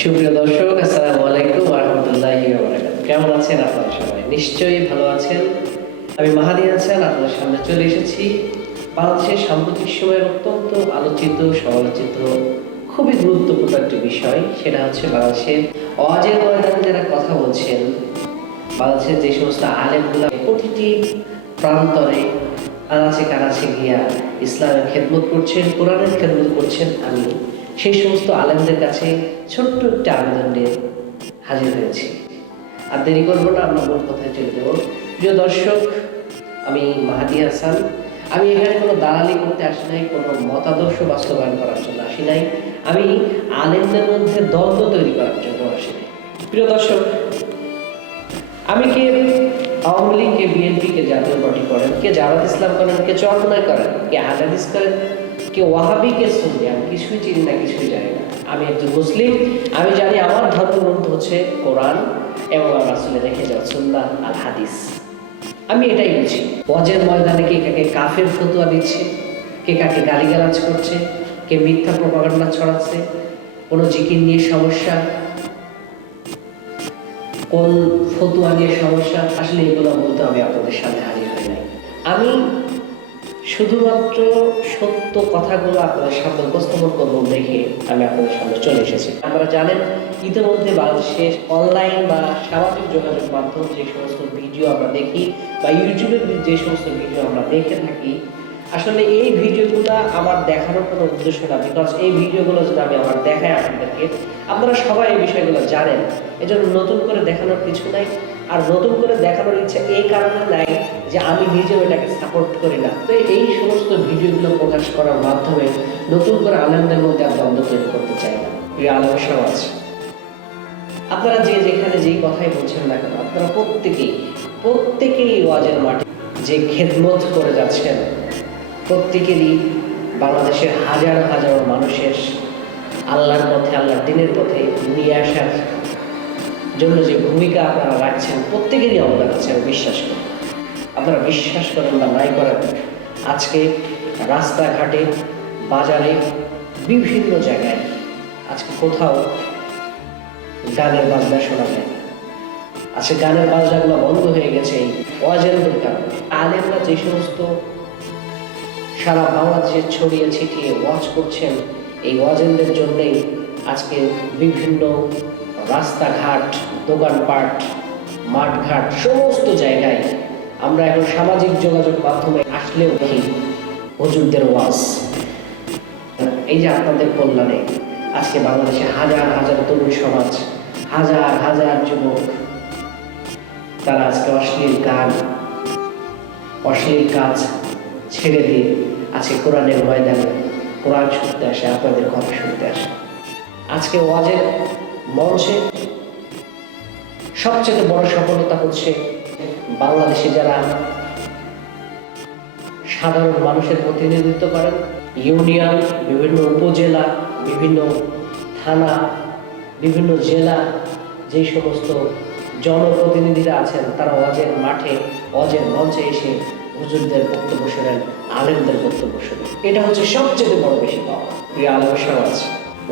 সুপ্রিয় দর্শক, আসসালামু আলাইকুম ওয়া রাহমাতুল্লাহি ওয়া বারাকাতুহু। কেমন আছেন আপনারা সবাই? নিশ্চয়ই ভালো আছেন। আমি মাহাদি হাসান আপনাদের সামনে চলে এসেছি বাংলাদেশের সাম্প্রতিক সময়ের অত্যন্ত আলোচিত সমালোচিত খুবই গুরুত্বপূর্ণ একটি বিষয়, সেটা হচ্ছে বাংলাদেশের ওয়াজের ময়দানে যারা কথা বলছেন, বাংলাদেশের যে সমস্ত আলেমগুলো প্রতিটি প্রান্তরে আনাচে কানাচে গিয়া ইসলামের খেদমত করছেন, কোরআনের খেদমত করছেন, আমি সেই সমস্ত আলেমদের কাছে ছোট্ট একটা আবেদন নিয়ে হাজির হয়েছি। আর দেরি করবো না, আমরা মূল কথায় চলে দেব। প্রিয় দর্শক, আমি মাহাদি হাসান। আমি এখানে কোনো দালালি করতে আসি নাই, কোনো মতাদর্শ বাস্তবায়ন করার জন্য আসি নাই, আমি আলেমদের মধ্যে দ্বন্দ্ব তৈরি করার জন্য আসি নাই। প্রিয় দর্শক, আমি কে আওয়ামী লীগ, কে বিএনপি, কে জাতীয় পার্টি করেন, কে জামাত ইসলাম করেন, কে চরমনায় করেন, কে হাদিস করেন, কে ওয়াহাবি, কে সুন্নি, আমি কিছুই চিনি না, কিছুই জানি না। আমি একজন মুসলিম। আমি জানি আমার ধর্মগ্রন্থ হচ্ছে কোরআন এবং আমার রাসূলে রেখে যাওয়া সুন্নাহ আল হাদিস। আমি এটাই বুঝি। ওয়াজের ময়দানে কে কাকে কাফের ফতোয়া দিচ্ছে, কে কাকে গালিগালাজ করছে, কে মিথ্যা প্রপাগান্ডা ছড়াচ্ছে, কোনো জিকির নিয়ে সমস্যা, কোন ফতোয়া নিয়ে সমস্যা, আসলে এগুলো বলতে আমি আপনাদের সামনে হাজির হই নাই। আমি শুধুমাত্র সত্য কথাগুলো আপনাদের সামনে উপস্থাপন করবো দেখে আমি আপনাদের সামনে চলে এসেছি। আপনারা জানেন, ইতিমধ্যে বাংলাদেশের অনলাইন বা সামাজিক যোগাযোগ মাধ্যম যে সমস্ত ভিডিও আমরা দেখি বা ইউটিউবের যে সমস্ত ভিডিও আমরা দেখে থাকি, আসলে এই ভিডিওগুলো আমার দেখানোর কোনো উদ্দেশ্য না। বিকজ এই ভিডিওগুলো যদি আমি আবার দেখাই আপনাদেরকে, আপনারা সবাই এই বিষয়গুলো জানেন, এজন্য নতুন করে দেখানোর কিছু নাই। আর নতুন করে দেখানোর ইচ্ছা এই কারণে নাই যে আমি নিজেও এটাকে সাপোর্ট করি না। তো এই সমস্ত ভিডিওগুলো প্রকাশ করার মাধ্যমে নতুন করে আলেমদের মধ্যে আর দ্বন্দ্ব তৈরি করতে চাই না। প্রিয় আলেম সমাজ, আপনারা যে যেখানে যেই কথাই বলছেন না কেন, আপনারা প্রত্যেকেই ওয়াজের মাঠে যে খেদমত করে যাচ্ছেন, প্রত্যেকেরই বাংলাদেশের হাজার হাজার মানুষের আল্লাহর পথে, আল্লাহর দ্বীনের পথে নিয়ে আসার জন্য যে ভূমিকা আপনারা রাখছেন, প্রত্যেকেরই অবদান আছে। আমি বিশ্বাস করি, আপনারা বিশ্বাস করেন বা নাই করেন, আজকে রাস্তাঘাটে, বাজারে, বিভিন্ন জায়গায় আজকে কোথাও গানের বাজনা শোনা যায় না। আজকে গানের বাজনাগুলো বন্ধ হয়ে গেছে এই ওয়াজের কারণে। আলেমরা যে সমস্ত সারা বাংলাদেশে ছড়িয়ে ছিটিয়ে ওয়াজ করছেন, এই ওয়াজেনদের জন্যেই আজকে বিভিন্ন রাস্তাঘাট, দোকানপাট, মাঠঘাট, সমস্ত জায়গায় আমরা এখন সামাজিক যোগাযোগ মাধ্যমে আসলেও দেখি হুজুরদের ওয়াজ। এই যে আপনাদের কল্যাণে আজকে বাংলাদেশে হাজার হাজার তরুণ সমাজ, হাজার হাজার যুবক, তারা আজকে অশ্লীল গান, অশ্লীল কাজ ছেড়ে দিয়ে আজকে কোরআনের ময়দানে কোরআন শুনতে আসে, আপনাদের কথা শুনতে আসে। আজকে ওয়াজের মঞ্চে সবচেয়ে বড় সফলতা হচ্ছে বাংলাদেশে যারা সাধারণ মানুষের প্রতিনিধিত্ব করেন, ইউনিয়ন, বিভিন্ন উপজেলা, বিভিন্ন থানা, বিভিন্ন জেলা, যে সমস্ত জনপ্রতিনিধিরা আছেন, তারা ওয়াজের মাঠে, ওয়াজের মঞ্চে এসে হুজুরদের বক্তব্য শোনেন, আলেমদের বক্তব্য শোনেন। এটা হচ্ছে সবচেয়ে বড় বেশি পাওয়া। প্রিয় আলেম সমাজ,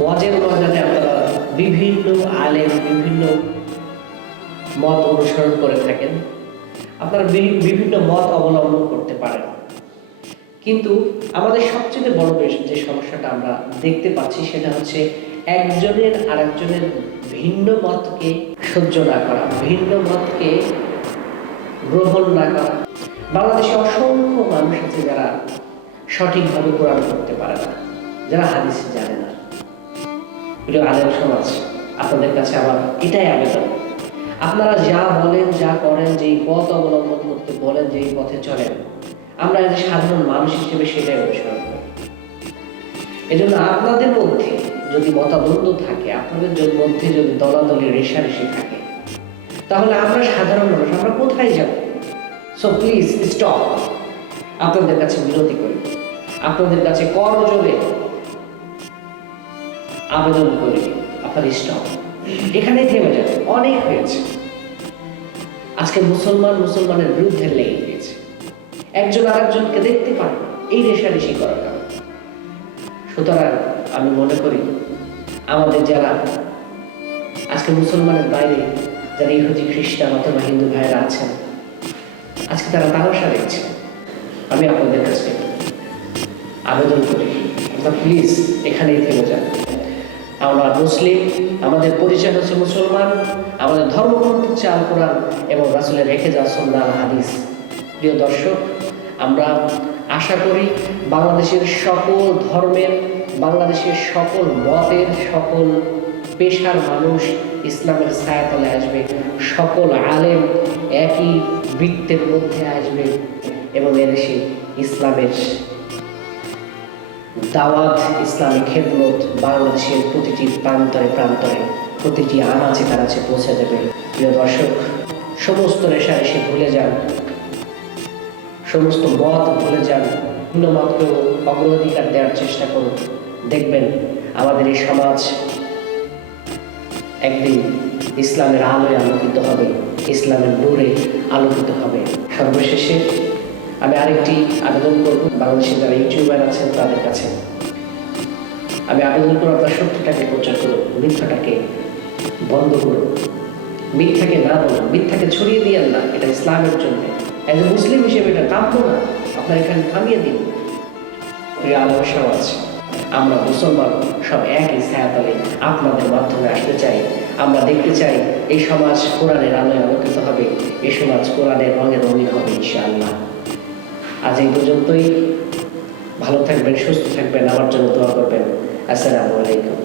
ওয়াজের ময়দানে আপনারা বিভিন্ন আলেম বিভিন্ন মত অনুসরণ করে থাকেন, আপনারা বিভিন্ন মত অবলম্বন করতে পারেন, কিন্তু আমাদের সবচেয়ে বড় যে সমস্যাটা আমরা দেখতে পাচ্ছি, সেটা হচ্ছে একজনের আরেকজনের ভিন্ন মতকে সহ্য না করা, ভিন্ন মতকে গ্রহণ না করা। বাংলাদেশে অসংখ্য মানুষ আছে যারা সঠিকভাবে কোরআন পড়তে পারে না, যারা হাদিস জানে না। প্রিয় আলেম সমাজ, আপনাদের কাছে আমার এটাই আবেদন, আপনারা যা বলেন, যা করেন, যেই পথ অবলম্বন করতে বলেন, যেই পথে চলেন, আমরা যে সাধারণ মানুষ হিসেবে সেটাই অনুসরণ করি। এজন্য আপনাদের মধ্যে যদি মতাদ্বন্দ্ব থাকে, আপনাদের মধ্যে যদি দলাদলি রেষারেষি থাকে, তাহলে আমরা সাধারণ মানুষ, আমরা কোথায় যাব? So please stop. আপনাদের কাছে বিরতি করি, আপনাদের কাছে করজোরে আবেদন করি, আপনার স্টপ, এখানেই থেমে যাবে। অনেক হয়েছে। আজকে মুসলমানের বিরুদ্ধে লেগে গিয়েছে, একজন আরেকজনকে দেখতে পারে না এই রেষারেষি করার কারণে। সুতরাং আমি মনে করি আমাদের যারা আজকে মুসলমানের বাইরে যারা ইহুদি খ্রিস্টান অথবা হিন্দু ভাইয়েরা আছেন, আজকে তারা তামাশা দেখছে। আমি আপনাদের কাছে আবেদন করি, আপনারা প্লিজ এখানেই থেমে যান। আমরা মুসলিম, আমাদের পরিচয় হচ্ছে মুসলমান, আমাদের ধর্মগ্রন্থ হচ্ছে আল কোরআন এবং রাসূলের রেখে যাওয়া সুন্নাহ আল হাদিস। প্রিয় দর্শক, আমরা আশা করি বাংলাদেশের সকল ধর্মের, বাংলাদেশের সকল মতের, সকল পেশার মানুষ ইসলামের ছায়াতলে আসবে, সকল আলেম একই বৃত্তের মধ্যে আসবে এবং এদেশে ইসলামের দাওয়াত, ইসলামী খেদমত বাংলাদেশের প্রতিটি প্রান্তরে প্রান্তরে, প্রতিটি আনাচে কানাচে পৌঁছে দেবে। প্রিয় দর্শক, সমস্ত রেশারেশি ভুলে যান, সমস্ত মত ভুলে যান, ভিন্নমতকে অগ্রাধিকার দেওয়ার চেষ্টা করুন। দেখবেন আমাদের এই সমাজ একদিন ইসলামের আলোয় আলোকিত হবে, ইসলামের নূরে আলোকিত হবে। সর্বশেষে আমি আরেকটি আবেদন করব বাংলাদেশের যারা ইউটিউবার আছেন তাদের কাছে। আমি আবেদন করব, আপনার সত্যটাকে প্রচার করুন, মিথ্যাটাকে বন্ধ করুন। মিথ্যাকে না বলুন, মিথ্যাকে ছড়িয়ে দিয়েন না, এটা ইসলামের জন্য। এজ এ মুসলিম হিসেবে এটা কাম্য না, আপনার এখানে থামিয়ে দিন। প্রিয় আলেম সমাজ, আমরা মুসলমান সব একই ছায়াতলে আপনাদের মাধ্যমে আসতে চাই। আমরা দেখতে চাই এই সমাজ কোরআনের আলোয় আলোকিত হবে, এই সমাজ কোরআনের রঙে রঙিন হবে ইনশাআল্লাহ। আজ এই পর্যন্তই। ভালো থাকবেন, সুস্থ থাকবেন, আমার জন্য দোয়া করবেন। আসসালামু আলাইকুম।